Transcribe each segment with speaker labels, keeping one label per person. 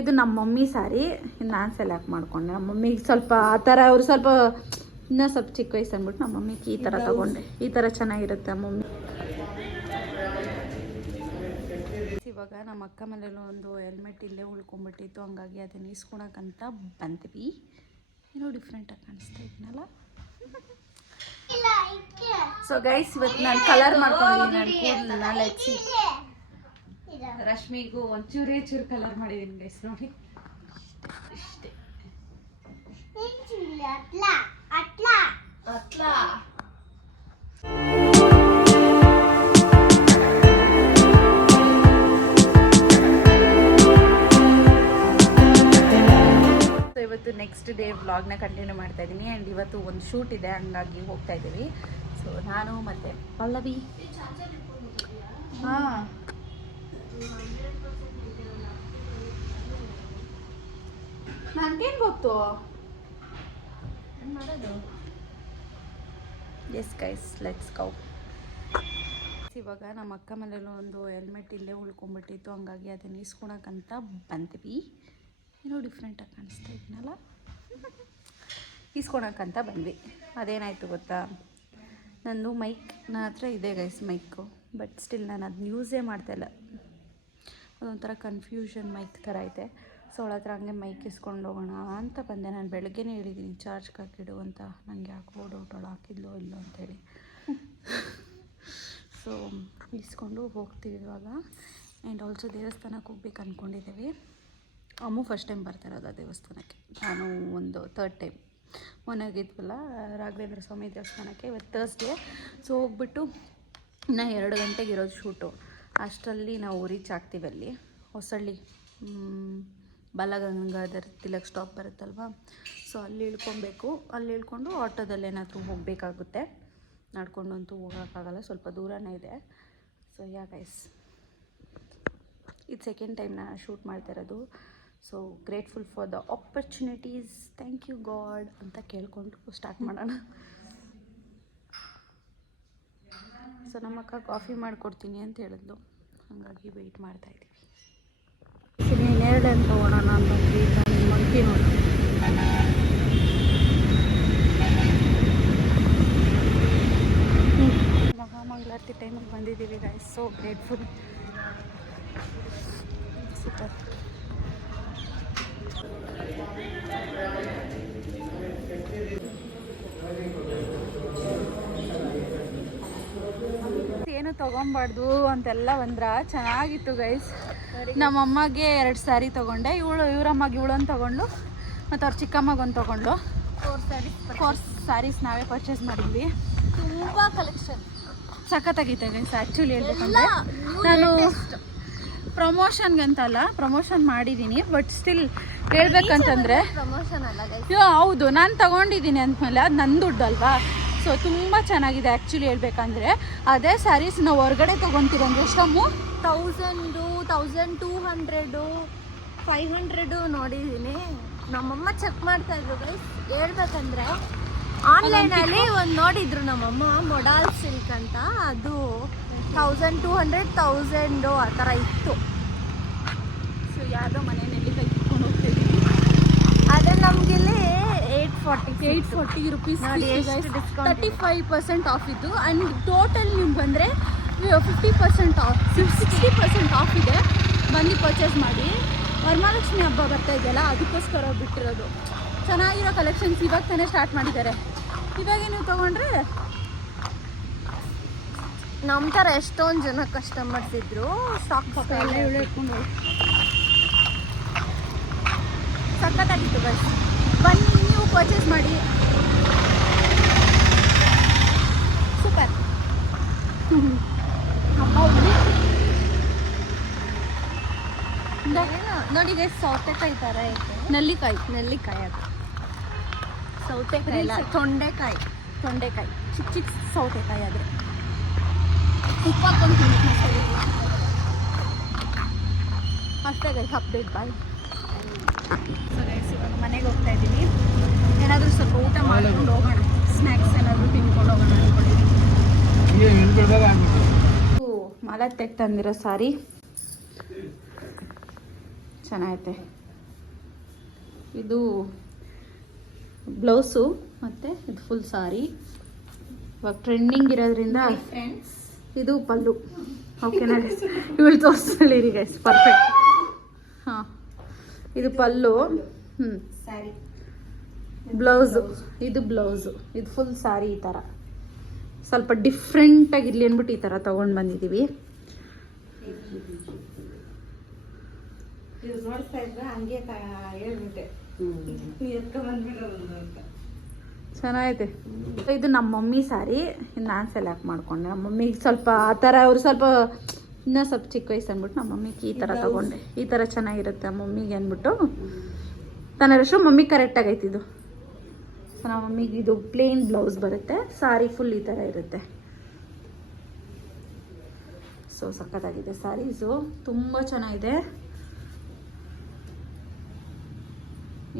Speaker 1: ಇದು ನಮ್ಮ ಮಮ್ಮಿ ಸಾರಿ ನಾನು ಸೆಲೆಕ್ಟ್ ಮಾಡ್ಕೊಂಡೆ. ನಮ್ಮ ಮಮ್ಮಿಗೆ ಸ್ವಲ್ಪ ಆ ಥರ ಅವ್ರು ಸ್ವಲ್ಪ ಇನ್ನೂ ಸ್ವಲ್ಪ ಚಿಕ್ಕ ವಯಸ್ಸು ಅಂದ್ಬಿಟ್ಟು ನಮ್ಮ ಮಮ್ಮಿಗೆ ಈ ಥರ ತಗೊಂಡೆ. ಈ ಥರ ಚೆನ್ನಾಗಿರುತ್ತೆ ಮಮ್ಮಿ. ಇವಾಗ ನಮ್ಮ ಅಕ್ಕ ಮನೇಲೂ ಒಂದು ಹೆಲ್ಮೆಟ್ ಇಲ್ಲೇ ಉಳ್ಕೊಂಡ್ಬಿಟ್ಟಿತ್ತು. ಹಂಗಾಗಿ ಅದನ್ನು ಇಸ್ಕೊಳಕ್ಕಂತ ಬಂದ್ವಿ. ಏನೋ ಡಿಫ್ರೆಂಟಾಗಿ ಕಾಣಿಸ್ತಾ ಇದ್ನಲ್ಲ? ಸೊ ಗೈಸ್ ಇವತ್ತು ನಾನು ಕಲರ್ ಮಾಡ್ಕೊಂಡಿದ್ದೀನಿ ನಾನು ಕೂದಲನ್ನ ಲೆಚ್ಚಿ ರಶ್ಮಿಗೂ ಒಂಚೂರೇ ಚೂರು ಕಲರ್ ಮಾಡಿದ್ದೀನಿ ಗೈಸ್ ನೋಡಿ. ಇಷ್ಟೇ. ಅತ್ಲಾ ಸೊ ಇವತ್ತು ನೆಕ್ಸ್ಟ್ ಡೇ ವ್ಲಾಗ್ನ ಕಂಟಿನ್ಯೂ ಮಾಡ್ತಾ ಇದ್ದೀನಿ ಆ್ಯಂಡ್ ಇವತ್ತು ಒಂದು ಶೂಟ್ ಇದೆ ಹಂಗಾಗಿ ಹೋಗ್ತಾ ಇದ್ದೀವಿ ಸೊ ನಾನು ಮತ್ತೆ ಪಲ್ಲವಿ. ಹಾಂ. ನನಗೇನು ಗೊತ್ತು ಎಸ್ ಗೈಸ್ ಲೆಟ್ಸ್ ಕೌ ಇವಾಗ ನಮ್ಮ ಅಕ್ಕ ಮನೇಲಿ ಒಂದು ಹೆಲ್ಮೆಟ್ ಇಲ್ಲೇ ಉಳ್ಕೊಂಡ್ಬಿಟ್ಟಿತ್ತು ಹಂಗಾಗಿ ಅದನ್ನ ಇಸ್ಕೊಳಕ್ಕಂತ ಬಂದ್ವಿ. ಏನೋ ಡಿಫ್ರೆಂಟಾಗಿ ಕಾಣಿಸ್ತಾ ಇದ್ನಲ್ಲ? ಇಸ್ಕೊಳಕ್ಕಂತ ಬಂದ್ವಿ. ಅದೇನಾಯಿತು ಗೊತ್ತಾ? ನಂದು ಮೈಕ್ ನನ್ನ ಹತ್ರ ಇದೆ ಗೈಸ್ ಮೈಕು ಬಟ್ ಸ್ಟಿಲ್ ನಾನು ಅದನ್ನ ಯೂಸೇ ಮಾಡ್ತಾಯಿಲ್ಲ ಅದೊಂಥರ ಕನ್ಫ್ಯೂಷನ್ ಮೈಕ್ ಥರ ಐತೆ. ಸೊ ಅವಳ ಹತ್ರ ಹಂಗೆ ಮೈಕ್ ಇಸ್ಕೊಂಡು ಹೋಗೋಣ ಅಂತ ಬಂದೆ. ನಾನು ಬೆಳಗ್ಗೆನೇ ಹೇಳಿದ್ದೀನಿ ಚಾರ್ಜ್ ಹಾಕಿಡು ಅಂತ ನನಗೆ ಯಾಕೋ ಡೌಟ್ ಅವಳು ಹಾಕಿದ್ಲೋ, ಇಲ್ಲೋ ಅಂತೇಳಿ ಸೊ ಇಸ್ಕೊಂಡು ಹೋಗ್ತೀವಿ ಇವಾಗ. ಆ್ಯಂಡ್ ಆಲ್ಸೋ ದೇವಸ್ಥಾನಕ್ಕೆ ಹೋಗ್ಬೇಕು ಅಂದ್ಕೊಂಡಿದ್ದೀವಿ ಅಮ್ಮು ಫಸ್ಟ್ ಟೈಮ್ ಬರ್ತಾ ದೇವಸ್ಥಾನಕ್ಕೆ. ನಾನು ಒಂದು ಥರ್ಡ್ ಟೈಮ್ ಮೊನ್ನೆ ಆಗಿದ್ವಲ್ಲ ರಾಘವೇಂದ್ರ ಸ್ವಾಮಿ ದೇವಸ್ಥಾನಕ್ಕೆ ಇವತ್ತು ತರ್ಸ್ಡೇ ಸೊ ಹೋಗ್ಬಿಟ್ಟು ಇನ್ನು ಎರಡು ಗಂಟೆಗೆ ಇರೋದು ಶೂಟು ಅಷ್ಟರಲ್ಲಿ ನಾವು ರೀಚ್ ಆಗ್ತೀವಿ ಅಲ್ಲಿ. ಹೊಸಳ್ಳಿ ಬಾಲಗಂಗಾಧರ್ ತಿಲಕ್ ಸ್ಟಾಪ್ ಬರುತ್ತಲ್ವ? ಸೊ ಅಲ್ಲಿ ಇಳ್ಕೊಬೇಕು. ಅಲ್ಲಿ ಇಳ್ಕೊಂಡು ಆಟೋದಲ್ಲಿ ಏನಾದರೂ ಹೋಗಬೇಕಾಗುತ್ತೆ. ನಡ್ಕೊಂಡಂತೂ ಹೋಗೋಕ್ಕಾಗಲ್ಲ, ಸ್ವಲ್ಪ ದೂರನೇ ಇದೆ. ಸೊ ಯಾ ಗೈಸ್ ಇದು ಸೆಕೆಂಡ್ ಟೈಮ್ ನಾನು ಶೂಟ್ ಮಾಡ್ತಾ ಇರೋದು. So grateful for the opportunities thank you god ಅಂತ ಕೇಳಿಕೊಂಡು ಸ್ಟಾರ್ಟ್ ಮಾಡೋಣ. ಸೊ ನಮ್ಮಕ್ಕ ಕಾಫಿ ಮಾಡಿಕೊಡ್ತೀನಿ ಅಂತ ಹೇಳಿದ್ಲು. ಹಾಗಾಗಿ ವೆಯ್ಟ್ ಮಾಡ್ತಾ ಇದ್ದೀವಿ. ನೇರಳೆ ಅಂತ ಹೋಗೋಣ ನಾನು ಮಂಕಿ ನೋಡಿ. ಮಹಾಮಂಗಳಾರತಿ ಟೈಮಿಗೆ ಬಂದಿದ್ದೀವಿ ಗೈಸ್ ಸೋ ಗ್ರೇಟ್ಫುಲ್ ಸೂಪರ್ ಏನು ತಗೊಬಾರ್ದು ಅಂತೆಲ್ಲ ಬಂದ್ರ? ಚೆನ್ನಾಗಿತ್ತು ಗೈಸ್ ನಮ್ಮಮ್ಮಗೆ ಎರಡು ಸ್ಯಾರಿ ತಗೊಂಡೆ. ಇವಳು ಇವರಮ್ಮಗೆ ಇವಳೊಂದು ತಗೊಂಡು ಮತ್ತು ಅವ್ರ ಚಿಕ್ಕಮ್ಮಗೆ ಒಂದು ತಗೊಂಡು ಫೋರ್ ಸ್ಯಾರೀಸ್ ನಾವೇ ಪರ್ಚೇಸ್ ಮಾಡಿದ್ವಿ.
Speaker 2: ತುಂಬಾ ಕಲೆಕ್ಷನ್
Speaker 1: ಸಖತ್ತಾಗಿತ್ತು ಗೈಸ್ ಆ್ಯಕ್ಚುಲಿ ಹೇಳ್ಬೇಕಂದ್ರೆ. ನಾನು ಪ್ರಮೋಷನ್ಗೆ ಅಂತಲ್ಲ ಪ್ರಮೋಷನ್ ಮಾಡಿದ್ದೀನಿ ಬಟ್ ಸ್ಟಿಲ್ ಹೇಳ್ಬೇಕಂತಂದ್ರೆ ಹೌದು ನಾನು ತಗೊಂಡಿದ್ದೀನಿ ಅಂದಮೇಲೆ ಅದು ನನ್ನ ದುಡ್ಡು ಅಲ್ವಾ ಸೊ ತುಂಬ ಚೆನ್ನಾಗಿದೆ ಆ್ಯಕ್ಚುಲಿ ಹೇಳ್ಬೇಕಂದ್ರೆ. ಅದೇ ಸ್ಯಾರೀಸ್ ನಾವು ಹೊರಗಡೆ ಅಂದರೆ ಎಷ್ಟಮ್ಮು
Speaker 2: thousand thousand two hundred five hundred ನೋಡಿದ್ದೀನಿ ನಮ್ಮಮ್ಮ ಚೆಕ್ ಮಾಡ್ತಾ ಇದ್ರು ಗೈಸ್ ಹೇಳ್ಬೇಕಂದ್ರೆ ಆನ್ಲೈನಲ್ಲಿ ಒಂದು ನೋಡಿದ್ರು ನಮ್ಮಮ್ಮ ಮೊಡಾಲ್ ಸಿಲ್ಕ್ ಅಂತ. ಅದು ತೌಸಂಡ್ ಟೂ ಹಂಡ್ರೆಡ್ ತೌಸಂಡು ಆ ಥರ ಇತ್ತು.
Speaker 1: ಸೊ ಯಾವುದೋ ಮನೆಯಲ್ಲಿ ತೆಗೆದುಕೊಂಡು ಹೋಗ್ತಿದ್ದೀನಿ
Speaker 2: ಅದೇ ನಮಗಿಲ್ಲಿ forty
Speaker 1: eight forty rupees thirty five percent off ಇದ್ದು ಆ್ಯಂಡ್ ಟೋಟಲ್ ನೀವು ಬಂದರೆ fifty percent off sixty percent off ಇದೆ. ಬನ್ನಿ ಪರ್ಚೇಸ್ ಮಾಡಿ. ವರಮಹಾಲಕ್ಷ್ಮಿ ಹಬ್ಬ ಬರ್ತಾ ಇದೆಯಲ್ಲ ಅದಕ್ಕೋಸ್ಕರ ಬಿಟ್ಟಿರೋದು. ಚೆನ್ನಾಗಿರೋ ಕಲೆಕ್ಷನ್ಸ್ ಇವಾಗ ತಾನೇ ಸ್ಟಾರ್ಟ್ ಮಾಡಿದ್ದಾರೆ. ಇವಾಗ ನೀವು ತೊಗೊಂಡ್ರೆ
Speaker 2: ನಮ್ಮ ಥರ ಎಷ್ಟೊಂದು ಜನ ಕಸ್ಟಮರ್ಸ್ ಇದ್ರು ಸ್ಟಾಕ್
Speaker 1: ಎಲ್ಲ ಇವಳು ಇಟ್ಕೊಂಡು ಹೋಗಿ.
Speaker 2: ಸಖತ್ತಾಗಿತ್ತು ಬಸ್
Speaker 1: ಬನ್ನಿ ಪರ್ಚೇಸ್ ಮಾಡಿ. ಸೂಪರ್.
Speaker 2: ನೋಡಿ ಸೌತೆಕಾಯಿ ಥರ ಐತೆ.
Speaker 1: ನೆಲ್ಲಿಕಾಯಿ.
Speaker 2: ನೆಲ್ಲಿಕಾಯಿ ಅದು. ಸೌತೆಕಾಯಿ ಅಲ್ಲ ತೊಂಡೆಕಾಯಿ.
Speaker 1: ತೊಂಡೆಕಾಯಿ. ಚಿಕ್ಕ ಚಿಕ್ಕ ಸೌತೆಕಾಯಿ ಆದರೆ. ಉಪ್ಪು ಹಾಕೊಂಡು ತಿನ್ಬೇಕು ಅಷ್ಟೇ ಗೈಸ್ ಅಪ್ಡೇಟ್ ಬಾಯ್ ಇವಾಗ ಮನೆಗೆ ಹೋಗ್ತಾ ಇದ್ದೀನಿ. ಏನಾದರೂ ಸ್ವಲ್ಪ ಊಟ ಮಾಡ್ಕೊಂಡು ಹೋಗೋಣ. ಸ್ನ್ಯಾಕ್ಸ್ ಏನಾದರೂ ತಿನ್ಕೊಂಡು ಹೋಗೋಣ ಅಂದ್ಕೊಂಡಿದ್ದೀನಿ ಮಾಲಾ ತೆಗ್ ತಂದಿರೋ ಸಾರಿ. ಚೆನ್ನಾಗೈತೆ. ಇದು ಬ್ಲೌಸು ಮತ್ತೆ ಇದು ಫುಲ್ ಸಾರಿ. ಇವಾಗ ಟ್ರೆಂಡಿಂಗ್ ಇರೋದ್ರಿಂದ
Speaker 2: ಫ್ರೆಂಡ್ಸ್
Speaker 1: ಇದು ಪಲ್ಲು. ಓಕೆನಾ ಇವಳು ತೋರಿಸ್ಕೊಳ್ಳಿರಿ ಗೈಸ್ ಪರ್ಫೆಕ್ಟ್ ಇದು ಪಲ್ಲು. ಹ್ಞೂ
Speaker 2: ಸ್ಯಾರಿ
Speaker 1: ಬ್ಲೌಸು. ಇದು ಬ್ಲೌಸು. ಇದು ಫುಲ್ ಸಾರಿ ಈ ಥರ ಸ್ವಲ್ಪ ಡಿಫ್ರೆಂಟಾಗಿರಲಿ ಅಂದ್ಬಿಟ್ಟು ಈ ಥರ ತೊಗೊಂಡು ಬಂದಿದ್ದೀವಿ ಚೆನ್ನಾಗೈತೆ. ಇದು ನಮ್ಮ ಮಮ್ಮಿ ಸಾರಿ ನಾನು ಸೆಲೆಕ್ಟ್ ಮಾಡ್ಕೊಂಡೆ. ನಮ್ಮ ಮಮ್ಮಿಗೆ ಸ್ವಲ್ಪ ಆ ಥರ ಅವ್ರು ಸ್ವಲ್ಪ ಇನ್ನೂ ಸ್ವಲ್ಪ ಚಿಕ್ಕ ವಯಸ್ಸು ಅಂದ್ಬಿಟ್ಟು ನಮ್ಮ ಮಮ್ಮಿಗೆ ಈ ಥರ ತೊಗೊಂಡೆ. ಈ ಥರ ಚೆನ್ನಾಗಿರುತ್ತೆ ಮಮ್ಮಿಗೆ ಅಂದ್ಬಿಟ್ಟು. ತನ್ನ ರಶು ಮಮ್ಮಿ ಕರೆಕ್ಟಾಗೈತಿದ್ದು ಇದು. ಸೊ ನಮ್ಮ ಮಮ್ಮಿಗೆ ಇದು ಪ್ಲೇನ್ ಬ್ಲೌಸ್ ಬರುತ್ತೆ. ಸಾರಿ ಫುಲ್ ಈ ಥರ ಇರುತ್ತೆ. ಸೊ ಸಖತ್ತಾಗಿದೆ ಸಾರೀಸು ತುಂಬ ಚೆನ್ನಾಗಿದೆ.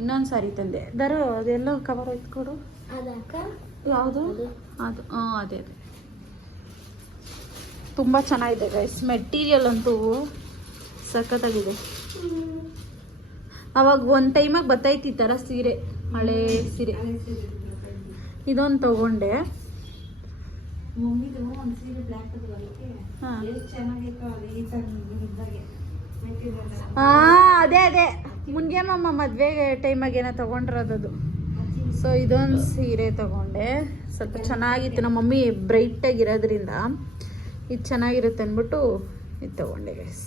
Speaker 1: ಇನ್ನೊಂದು ಸಾರಿ ತಂದೆ. ದರ ಅದೆಲ್ಲೋ ಕವರ್ ಎತ್ಕೊಡು
Speaker 2: ಕೊಡು.
Speaker 1: ಯಾವುದು? ಅದು. ಹಾಂ ಅದೇ ಅದೇ. ತುಂಬ ಚೆನ್ನಾಗಿದೆ ಗೈಸ್ ಮೆಟೀರಿಯಲ್ ಅಂತೂ ಸಖತ್ತಾಗಿದೆ. ಅವಾಗ ಒಂದು ಟೈಮಾಗಿ ಬತ್ತೈತಿ ಈ ಥರ ಸೀರೆ ಹಳೆ ಸೀರೆ. ಇದೊಂದು ತಗೊಂಡೆ. ಹಾಂ.
Speaker 2: ಅದೇ
Speaker 1: ಅದೇ ಮುನ್ಗೆಮಮ್ಮ ಮದುವೆಗೆ ಟೈಮಾಗ ಏನೋ ತೊಗೊಂಡಿರೋದದು ಸೊ ಇದೊಂದು ಸೀರೆ ತಗೊಂಡೆ. ಸ್ವಲ್ಪ ಚೆನ್ನಾಗಿತ್ತು. ನಮ್ಮ ಮಮ್ಮಿ ಬ್ರೈಟಾಗಿರೋದ್ರಿಂದ ಇದು ಚೆನ್ನಾಗಿರುತ್ತೆ ಅಂದ್ಬಿಟ್ಟು ಇದು ತೊಗೊಂಡೆ ಗೈಸ್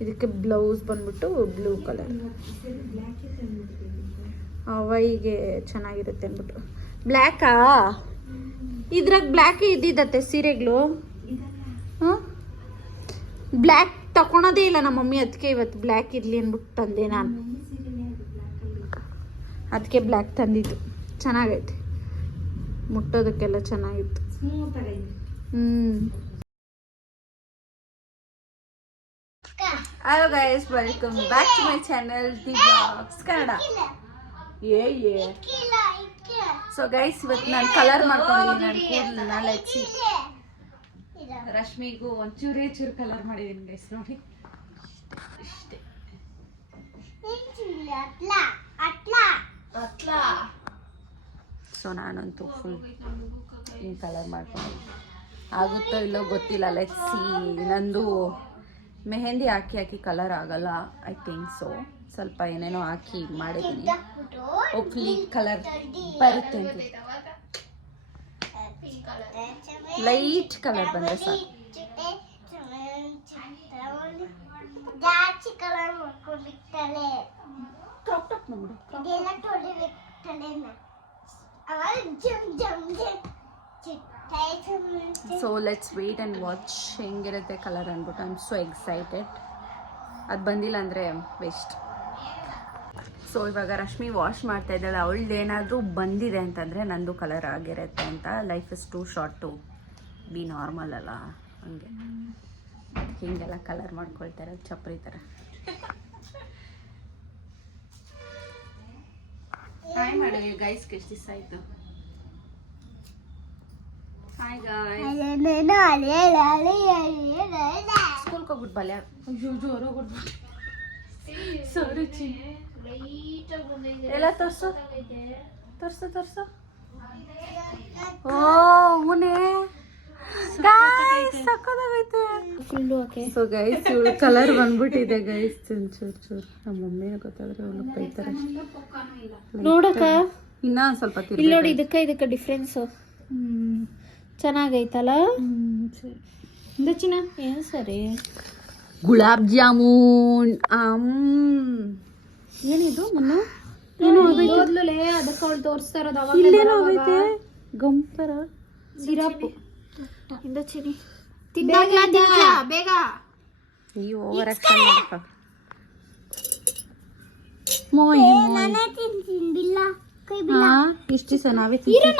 Speaker 1: ಇದಕ್ಕೆ ಬ್ಲೌಸ್ ಬಂದ್ಬಿಟ್ಟು ಬ್ಲೂ ಕಲರ್ ಅವೈಗೆ ಚೆನ್ನಾಗಿರುತ್ತೆ ಅಂದ್ಬಿಟ್ಟು. ಬ್ಲ್ಯಾಕಾ ಇದ್ರಾಗ ಬ್ಲ್ಯಾಕ್ ಇದ್ದಿದ್ದತ್ತೆ ಸೀರೆಗಳು. ಹಾಂ ಬ್ಲ್ಯಾಕ್ ತಗೊಳೋದೇ ಇಲ್ಲ ನಮ್ಮ ಮಮ್ಮಿ ಅದಕ್ಕೆ ಇವತ್ತು ಬ್ಲ್ಯಾಕ್ ಇರಲಿ ಅಂದ್ಬಿಟ್ಟು ತಂದೆ ನಾನು. ಅದಕ್ಕೆ ಬ್ಲ್ಯಾಕ್ ತಂದಿದ್ದು. ಚೆನ್ನಾಗೈತೆ. ಮುಟ್ಟೋದಕ್ಕೆಲ್ಲ ಚೆನ್ನಾಗಿತ್ತು. ಹ್ಞೂ hello guys welcome back to my channel the blogs Kannada ಏ ಏ ಸೊ ಗೈಸ್ ಇವತ್ತು ನಾನು ಕಲರ್ ಮಾಡ್ಕೊಂಡಿದ್ದೀನಿ ನನ್ನ ಕೂದಲನ್ನ ಲೆಟ್ಸಿ ರಶ್ಮಿಗೂ ಒಂಚೂರೇ ಚೂರು ಕಲರ್ ಮಾಡಿದ್ದೀನಿ ಗೈಸ್ ನೋಡಿ. ಇಷ್ಟೇ. ಸೊ ನಾನಂತೂ ಫುಲ್ ಈ ಕಲರ್ ಮಾಡ್ಕೊಂಡಿದ್ದೀನಿ ಆಗುತ್ತೋ ಇಲ್ಲೋ ಗೊತ್ತಿಲ್ಲ ಲೆಟ್ಸಿ ನಂದು ಮೆಹಂದಿ ಹಾಕಿ ಹಾಕಿ ಕಲರ್ ಆಗಲ್ಲ ಐ ಥಿಂಕ್ ಸೊ ಸ್ವಲ್ಪ ಏನೇನೋ ಹಾಕಿ ಮಾಡಿದ್ದೀನಿ. ಹೋಪ್ಲಿ ಕಲರ್ ಬರುತ್ತೆ ಲೈಟ್ ಕಲರ್ ಬಂದರೆ ಟಾಪ್ ನೋಡು so let's wait and watch ಹೆಂಗಿರುತ್ತೆ ಕಲರ್ ಅಂದ್ಬಿಟ್ಟು. ಐ ಆಮ್ ಸೊ ಎಕ್ಸೈಟೆಡ್ ಅದು ಬಂದಿಲ್ಲ ಅಂದರೆ ವೇಸ್ಟ್ ಸೊ ಇವಾಗ ರಶ್ಮಿ ವಾಶ್ ಮಾಡ್ತಾ ಇದ್ದಾಳೆ. ಅವಳ್ದು ಏನಾದರೂ ಬಂದಿದೆ ಅಂತಂದರೆ ನಂದು ಕಲರ್ ಆಗಿರುತ್ತೆ ಅಂತ. Life is too short to be normal ಅಲ್ಲ. ಹಂಗೆ. ಹೀಗೆಲ್ಲ ಕಲರ್ ಮಾಡ್ಕೊಳ್ತಾರೆ. ಚಪ್ರಿ ಥರ ಟ್ರೈ ಮಾಡಿ ಗೈಸ್ ಎಷ್ಟು ದಿವಸ ಆಯಿತು ಹಾಯ್
Speaker 3: ಗಾಯ್ಸ್
Speaker 1: ಸ್ಕೂಲ್ಗೆ ಹೋಗ್ಬಿಟ್ಟು ಬಲ್ಯ. ಅಯ್ಯೋ ಜೋರ ಹೋಗ್ಬಿಟ್ಟು ಸಾರಿ ಚಿ ಎಲ್ಲ ತೋರ್ಸು. ತೋರ್ಸು ತರ್ಸು. ಓ ಹೂನೆ ಸಕ್ಕದಾಗೈತೆ
Speaker 2: ಫುಲ್ಲು ಓಕೆ
Speaker 1: ಸೊ ಗೈಸ್ ಇವಳು ಕಲರ್ ಬಂದ್ಬಿಟ್ಟಿದೆ ಗೈಸ್ ಚೂರು ಚೂರು ನಮ್ಮ ಮಮ್ಮಿನ ಗೊತ್ತಾದ್ರೆ ಅವಳು ಬೈತಾರೆ.
Speaker 2: ನೋಡಕ್ಕ.
Speaker 1: ಇನ್ನ ಸ್ವಲ್ಪ
Speaker 2: ಇಲ್ಲಿ ನೋಡಿ ಇದಕ್ಕೆ ಇದಕ್ಕೆ ಡಿಫ್ರೆನ್ಸು ಹ್ಮ್. ಚೆನ್ನಾಗೈತಲ್ಲ? ಚಿನ್ನ? ಏನು ಸರಿ?
Speaker 1: ಗುಲಾಬ್ ಜಾಮೂನ್ ಏನಿದು ಮುನ್ನು?
Speaker 2: ಏನು ಓದ್ಲೇ ಅದಕ್ಕೆ ಅವಳು ತೋರಿಸ್ತಾ ಇರೋದು
Speaker 1: ಇಲ್ಲೇನೋ ಆಗೈತೆ ಗಮ್ ಥರ
Speaker 2: ಸಿರಪ್. ಇಂದ ಚಿನಿ. ತಿಂದಾಗ್ಲಾ ಬೇಗ.
Speaker 1: ನೀವು ಓವರ್ ಆಕ್ಷನ್ ಮಾಡಪ್ಪ ಮೋಯ್ ಮೋಯ್
Speaker 3: ತಿಂದಿಲ್ಲ ಕೈ
Speaker 1: ಹಾ ಇಷ್ಟು ನಾವೇ
Speaker 2: ತಿಂತೀವಿ.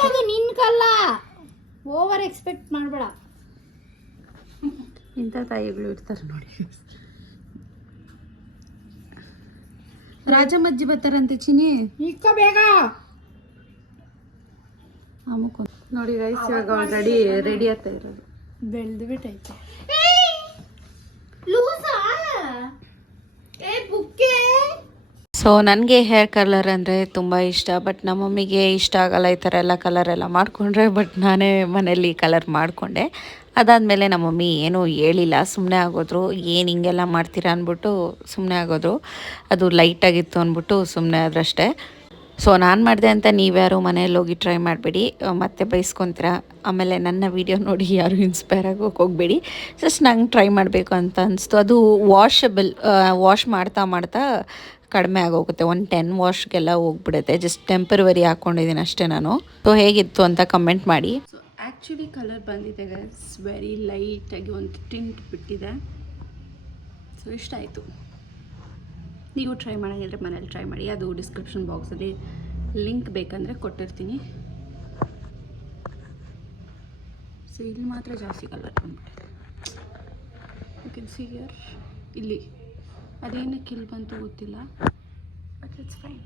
Speaker 1: ತಿಂತಿದ್ವಿ.
Speaker 2: ಓವರ್ ಎಕ್ಸ್ಪೆಕ್ಟ್ ಮಾಡಬೇಡ.
Speaker 1: ಇಂಥ ತಾಯಿಗಳು ಇರ್ತಾರೆ ನೋಡಿ. ರಾಜಮಜ್ಜಿ ಬರ್ತಾರಂತೆ ಚಿನಿ
Speaker 2: ಇಕ್ಕ ಬೇಗ.
Speaker 1: ನೋಡಿ ರೈಸ್ ಇವಾಗ ಆಲ್ರೆಡಿ ರೆಡಿ ಆಗ್ತಾ ಇರೋದು.
Speaker 2: ಬೆಳ್ದು ಬಿಟ್ಟೈತೆ ಲೂಸಾ ಏ ಬುಕ್ಕೆ.
Speaker 1: ಸೊ ನನಗೆ ಹೇರ್ ಕಲರ್ ಅಂದರೆ ತುಂಬ ಇಷ್ಟ ಬಟ್ ನಮ್ಮ ಮಮ್ಮಿಗೆ ಇಷ್ಟ ಆಗಲ್ಲ ಈ ಥರ ಎಲ್ಲ ಕಲರ್ ಎಲ್ಲ ಮಾಡಿಕೊಂಡ್ರೆ ಬಟ್ ನಾನೇ ಮನೇಲಿ ಕಲರ್ ಮಾಡಿಕೊಂಡೆ. ಅದಾದಮೇಲೆ ನಮ್ಮ ಮಮ್ಮಿ ಏನೂ ಹೇಳಿಲ್ಲ ಸುಮ್ಮನೆ ಆಗೋದ್ರು, ಏನು ಹಿಂಗೆಲ್ಲ ಮಾಡ್ತೀರಾ? ಅಂದ್ಬಿಟ್ಟು ಸುಮ್ಮನೆ ಆಗೋದ್ರು. ಅದು ಲೈಟಾಗಿತ್ತು ಅಂದ್ಬಿಟ್ಟು ಸುಮ್ಮನೆ ಆದ್ರಷ್ಟೇ. ಸೊ ನಾನು ಮಾಡಿದೆ ಅಂತ ನೀವ್ಯಾರು ಮನೇಲಿ ಹೋಗಿ ಟ್ರೈ ಮಾಡಬೇಡಿ, ಮತ್ತೆ ಬೈಸ್ಕೊತೀರ? ಆಮೇಲೆ ನನ್ನ ವಿಡಿಯೋ ನೋಡಿ ಯಾರು ಇನ್ಸ್ಪೈರ್ ಆಗೋಕೆ ಹೋಗಬೇಡಿ. ಜಸ್ಟ್ ನಂಗೆ ಟ್ರೈ ಮಾಡಬೇಕು ಅಂತ ಅನಿಸ್ತು. ಅದು ವಾಷಬಲ್ ವಾಶ್ ಮಾಡ್ತಾ ಮಾಡ್ತಾ ಕಡಿಮೆ ಆಗೋಗುತ್ತೆ. ಒಂದು ಟೆನ್ ವಾಶ್ಗೆಲ್ಲ ಹೋಗ್ಬಿಡುತ್ತೆ. ಜಸ್ಟ್ ಟೆಂಪರವರಿ ಹಾಕ್ಕೊಂಡಿದ್ದೀನಿ ಅಷ್ಟೇ ನಾನು. ಸೊ ಹೇಗಿತ್ತು ಅಂತ ಕಮೆಂಟ್ ಮಾಡಿ. ಸೊ ಆ್ಯಕ್ಚುಲಿ ಕಲರ್ ಬಂದಿದೆ ಗಸ್ ವೆರಿ ಲೈಟಾಗಿ ಒಂದು ಟಿಂಟ್ ಬಿಟ್ಟಿದೆ. ಸೊ ಇಷ್ಟ ಆಯಿತು. ನೀವು ಟ್ರೈ ಮಾಡೋಂಗಿದ್ರೆ ಮನೇಲಿ ಟ್ರೈ ಮಾಡಿ. ಅದು ಡಿಸ್ಕ್ರಿಪ್ಷನ್ ಬಾಕ್ಸಲ್ಲಿ ಲಿಂಕ್ ಬೇಕಂದರೆ ಕೊಟ್ಟಿರ್ತೀನಿ. ಸೊ ಇಲ್ಲಿ ಮಾತ್ರ ಜಾಸ್ತಿ ಕಲರ್ ಬಂದ್ಬಿಟ್ಟಿದೆ. ಯು ಕೆನ್ ಸಿ ಇಯರ್ ಇಲ್ಲಿ. ಅದೇನಕ್ಕೆ ಇಲ್ಲಿ ಬಂತು ಗೊತ್ತಿಲ್ಲ ಬಟ್ ಇಟ್ಸ್ ಫೈನ್